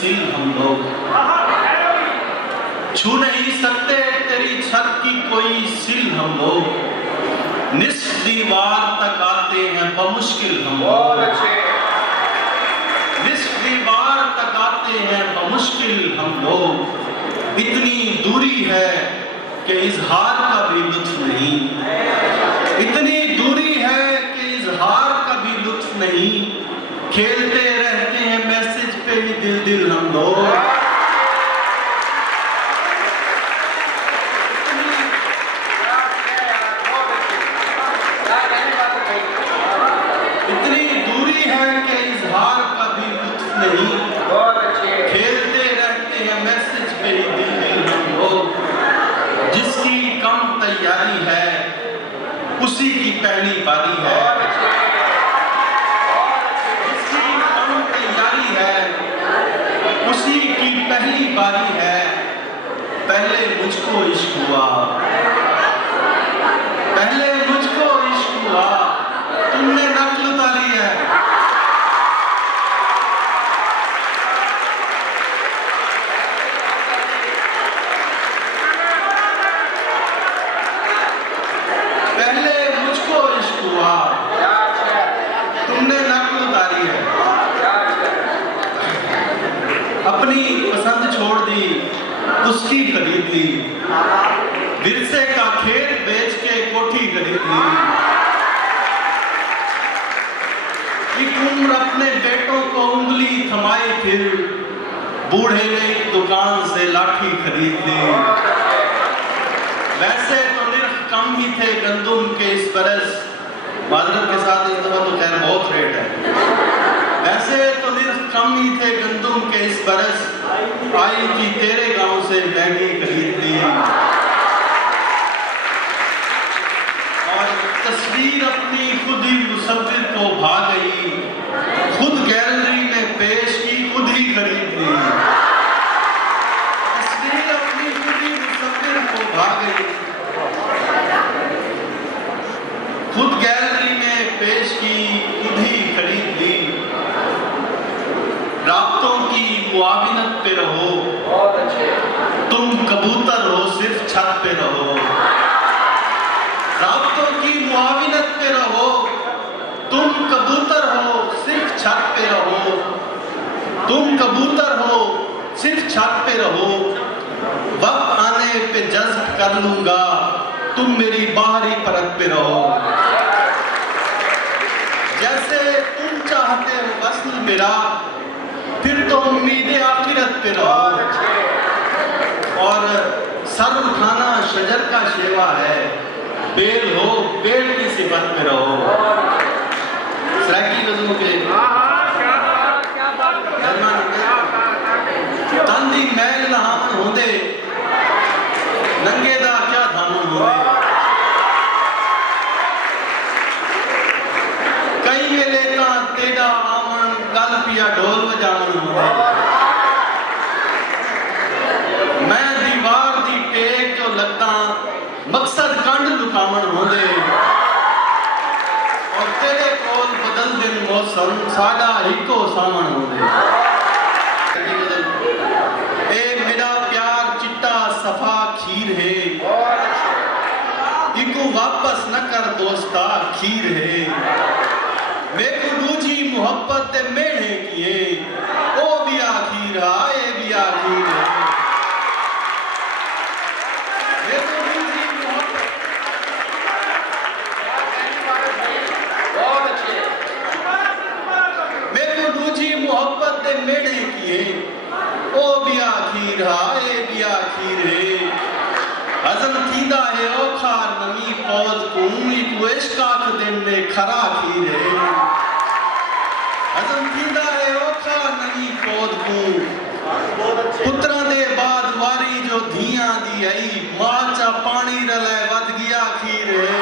सिल हम लोग, छू नहीं सकते तेरी छत की कोई सिल हम लोग, निस्फ दीवार तक आते हैं बमुश्किल हम लोग, निस्फ दीवार तक आते हैं बमुश्किल हम लोग। इतनी दूरी है कि इजहार का भी लुत्फ नहीं, इतनी दूरी है कि इजहार का भी लुत्फ नहीं, खेलते रहते हैं मैसेज पे ही दिल दिल हम लोग। इतनी दूरी है कि इजहार का भी लुत्फ नहीं, खेलते रहते हैं मैसेज पे ही दिल दिल हम लोग। जिसकी कम तैयारी है उसी की पहली बारी है, उसी की पहली बारी है। पहले मुझको इश्क हुआ, पहले मुझको इश्क हुआ, तुमने नकल उतारी है। पहले मुझको इश्क हुआ, तुमने नकल उतारी है। अपनी पसंद छोड़ दी, उसकी खरीद ली, विरसे का खेत बेच के कोठी खरीद ली। एक उम्र अपने बेटों को उंगली थमाई, फिर बूढ़े ने दुकान से लाठी खरीद ली। वैसे तो निर्ख कम ही थे गंदुम के इस बरस, माजरत के साथ इस दफा तो खैर बहुत रेट है। वैसे तो निर्ख कम ही थे गंदुम के इस बरस, आई थी तेरे गांव से मैंने खरीद ली। और तस्वीर अपनी खुद ही मुसव्विर को भा गई, खुद गैलरी में पेश की, खुद ही खरीद ली। तस्वीर अपनी खुद ही मुसव्विर को भा गई, खुद गैलरी में पेश की, खुद ही खरीद ली। रातों की मुआविनत पे रहो, तुम कबूतर हो सिर्फ छत पे रहो। रातों की मुआविनत पे रहो, तुम कबूतर हो सिर्फ छत पे रहो। तुम कबूतर हो सिर्फ छत पे रहो, वक्त आने पे जज्ब कर लूंगा, तुम मेरी बाहरी परत पे रहो। जैसे तुम चाहते हो वस्ल मेरा, फिर तो उम्मीदें आखिरत पे रहो। और सर उठाना शजर का शेवा है, बेल हो बेल की सिफत पे रहो। सराकी नज़रों के तंदी मैल नहावन होंदे, नंगे दा क्या धामन होंदे। कई वेले तां तेरा आमन गल पिया ढोल बजावन होंदे। मैं दीवार दी टेक जो लगदा मकसद कंड लुकावन होंदे। और तेरे कोल बदल दिन मौसम साडा हिको सावन होंदे। ए मेरा प्यार चिट्टा सफा खीर है, इको वापस न कर दोस्ता खीर है। मेरे को दूजी मोहब्बत दे मेढ़े किए, ओ भी आखिर आए भी आखिर है। मेरे को दूजी मोहब्बत, बहुत अच्छे। मेरे को दूजी मोहब्बत दे मेढ़े किए, ओ भी आखिर आए भी आखिर है। हजम थींदा है औखा नमी पौध कूम, इको इश्काक दिन में खरा खीर है। हजम थींदा है औखा नमी पौध कूम, पुत्रा दे बाद वारी जो धियां दी आई, मां चा पानी रलै वध गया खीर है।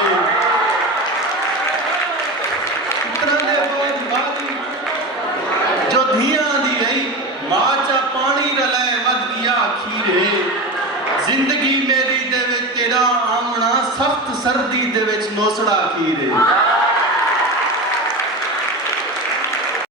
पुत्रा दे बाद वारी जो धियां दी आई, मां चा पानी रलै वध गया खीर है। जिंदगी मेरी दे विच तेरा आमना, सख्त सर्दी दे विच नोसड़ा खीर है।